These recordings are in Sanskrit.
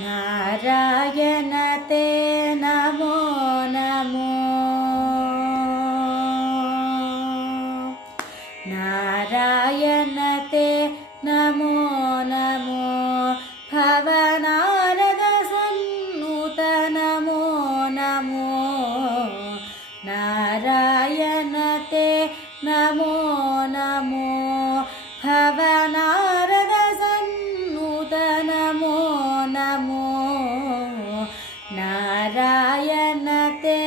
नारायण ते नमो नमो नारायण ते नमो नमो भवनारद सन्नुत नमो नमो नारायण ते नमो नमो भवनारद सन्नुत नमो नमो नारायण ते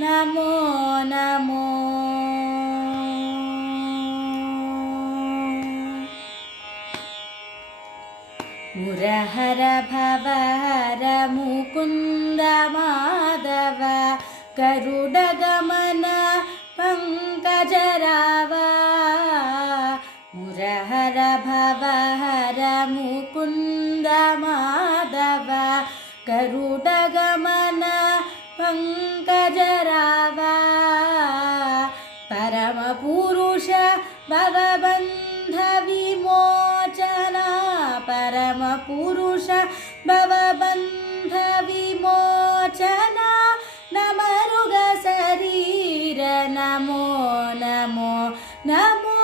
नमो नमो मुरहर भवहर मुकुन्द माधव गरुडगमन पंकजराव मुरहर भवहर मुकुन्द माधव गरुडगमन पंकजराव परमपुरुष भवबन्ध विमोचना परमपुरुष भवबन्ध विमोचना नमरुग शरीर नमो नमो नमो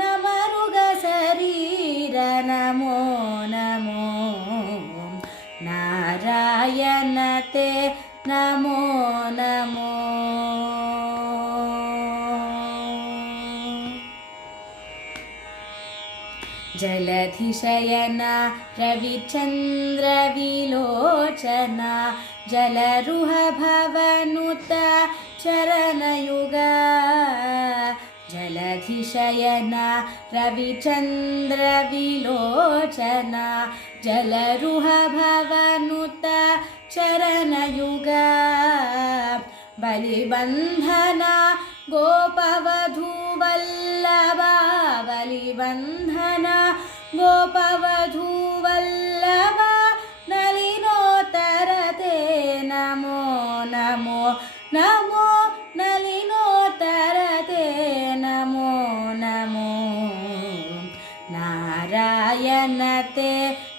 नमरुग शरीर नमो नमो नारायण ते नमो नमो जलधिशयन रविचन्द्र विलोचना जलरुह भवनुत चरणयुग जलधिशयन रविचन्द्र विलोचना जलरुह भवनुत चरणयुग बलिबन्धना गोपवधूवल्लभा बलिबन्धना गोपवधूवल्लभा नलिनोत्तर ते नमो नमो नमो नलिनोत्तर ते नमो नमो नारायण ते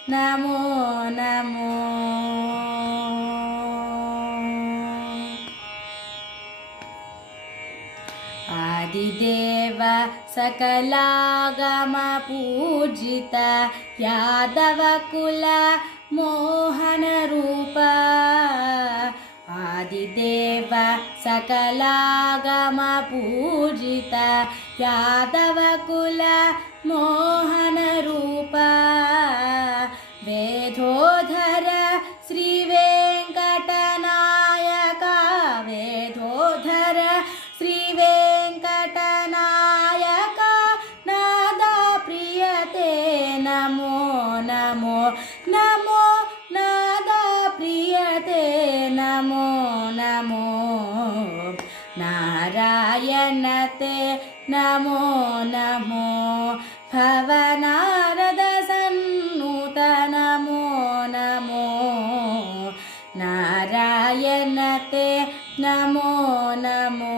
नमो नमो आदिदेव सकलागम पूजित यादव कुल मोहन रूप आदिदेव सकलागम पूजित यादव कुल मोहन रूप वेदोधर श्री वेंकटनायक वेदोधर श्री वेंकटनायक नादा प्रियते नमो नमो नमो नादा प्रियते नमो नमो नारायण ते नमो नमो भवनारद सन्नुत नमो नमो नारायण ते नमो नमो